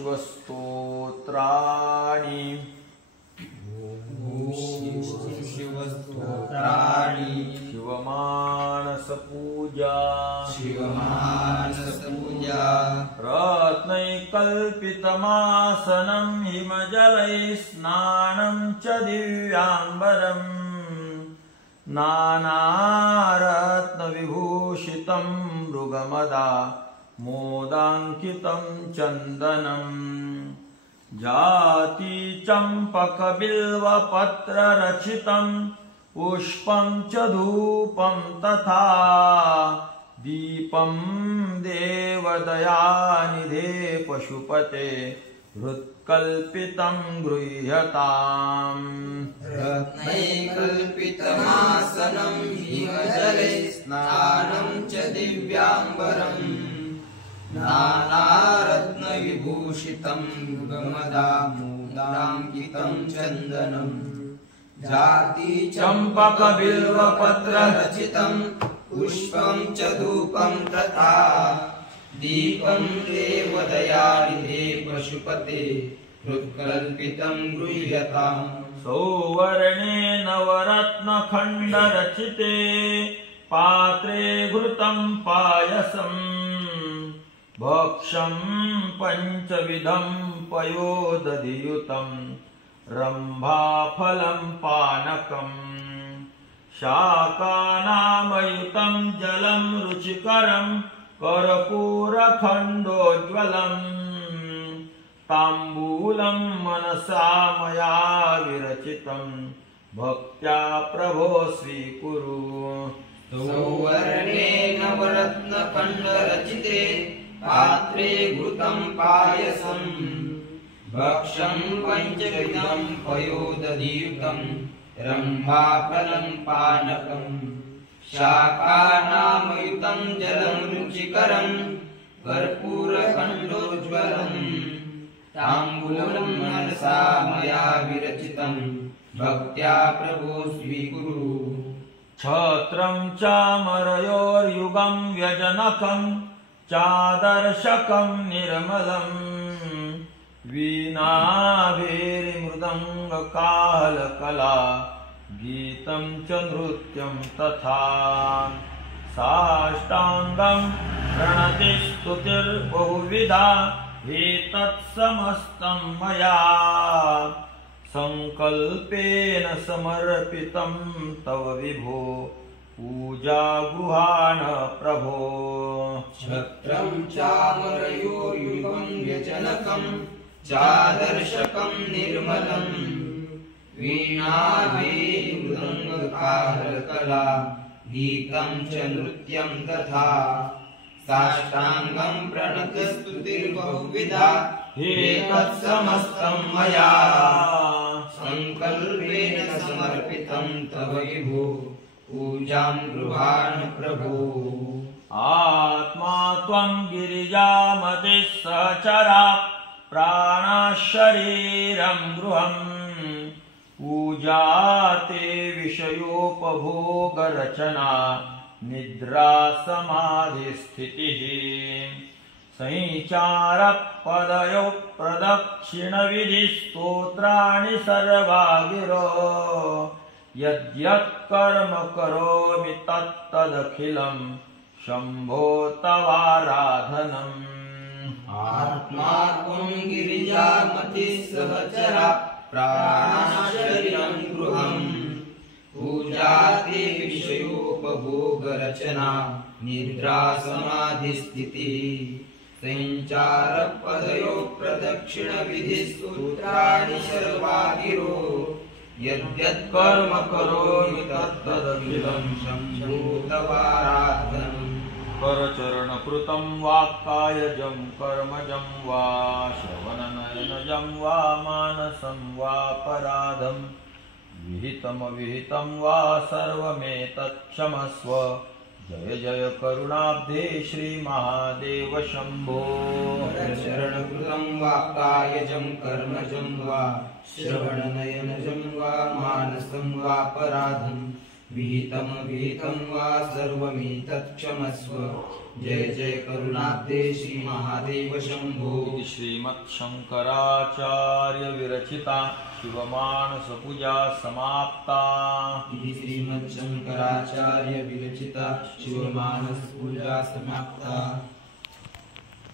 शिवस्तोत्राणि शिवमानसपूजा रत्नैकल्पितमासनं हिमजलैस्नानं च दिव्याम्बरम् नानारत्नविभूषितं मृगमदा मोदाङ्कितं चन्दनम् जाति चम्पकबिल्वपत्ररचितं पुष्पं च धूपं तथा दीपं देवदयानिधे पशुपते हृत्कल्पितं गृह्यताम् रत्नैकल्पितमासनं हिमजले स्नानं च दिव्याम्बरम् नानारत्नविभूषितं मृगमदामोदाङ्कितं चन्दनम् जाति चम्पकबिल्वपत्ररचितं पुष्पं च धूपं तथा दीपं देवदयानिधे पशुपते हृत्कल्पितं गृह्यताम् सौवर्णे नवरत्नखण्डरचिते पात्रे घृतं पायसम् भक्षं पञ्चविधं पयोदधियुतं रम्भाफलं पानकम् शाकानामयुतं जलं रुचिकरं कर्पूरखण्डोज्ज्वलम् ताम्बूलं मनसा मया विरचितं भक्त्या प्रभो स्वीकुरु सौवर्णे नवरत्नखण्डरचिते पात्रे घृतं पायसम् भक्षं पञ्चविधं पयोदधियुतं रम्भाफलं पानकम् शाकानामयुतं जलं रुचिकरं कर्पूरखण्डोज्ज्वलम् ताम्बूलं मनसा मया विरचितं भक्त्या प्रभो स्वीकुरु छत्रं चामरयोर्युगं व्यजनकं चादर्शकं निर्मलम् वीणाभेरिमृदङ्गकालकला गीतं च नृत्यं तथा साष्टाङ्गं प्रणतिस्तुतिर्बहुविधा एतत्समस्तं मया संकल्पेन समर्पितं तव विभो पूजा गृहाण प्रभो छत्रं चामरयोर्युगं व्यजनकं चादर्शकं निर्मलम् वीणाभेरिमृदङ्गकालकला गीतं च नृत्यं तथा साष्टाङ्गं प्रणतस्तुतिर्बहुविधा एतत्समस्तं मया संकल्पेन समर्पितं तव विभो पूजां गृहाण प्रभो आत्मा त्वं गिरिजामतिः सहचरा प्राणः शरीरं गृहम् पूजा ते विषयोपभोगरचना निद्रा समाधिस्थितिः संचारपदयो प्रदक्षिणविधिस्तोत्राणि सर्वा गिरो यद्यत् कर्म करोमि तत्तदखिलं शम्भो तवाराधनम् आत्मा त्वं गिरिजामतिः सहचरा प्राणः शरीरं गृहम् पूजा ते विषयोपभोगरचना निद्रा समाधिस्थितिः संचारपदयो प्रदक्षिणविधिस्तोत्राणि सर्वा गिरो यद्यत् कर्म करोमि तत्तदखिलं शम्भो तवाराधनम् करचरणकृतं वाक्कायजं कर्मजं वा श्रवणनयनजं वा मानसं वापराधं विहितमविहितं वा सर्वमेतत् क्षमस्व जय जय करुणाब्धे श्रीमहादेव शम्भो करचरणकृतं वाक्कायजं कर्मजं वा श्रवणनयनजं वा मानसं वापराधं विहितं विहितं वा सर्वमेतत् क्षमस्व जय जय करुणाब्धे श्री महादेव शंभो। इति श्रीमत्शंकराचार्य विरचिता शिवमानस पूजा समाप्ता। इति श्रीमच्छंकराचार्य विरचिता शिवमानस पूजा समाप्ता।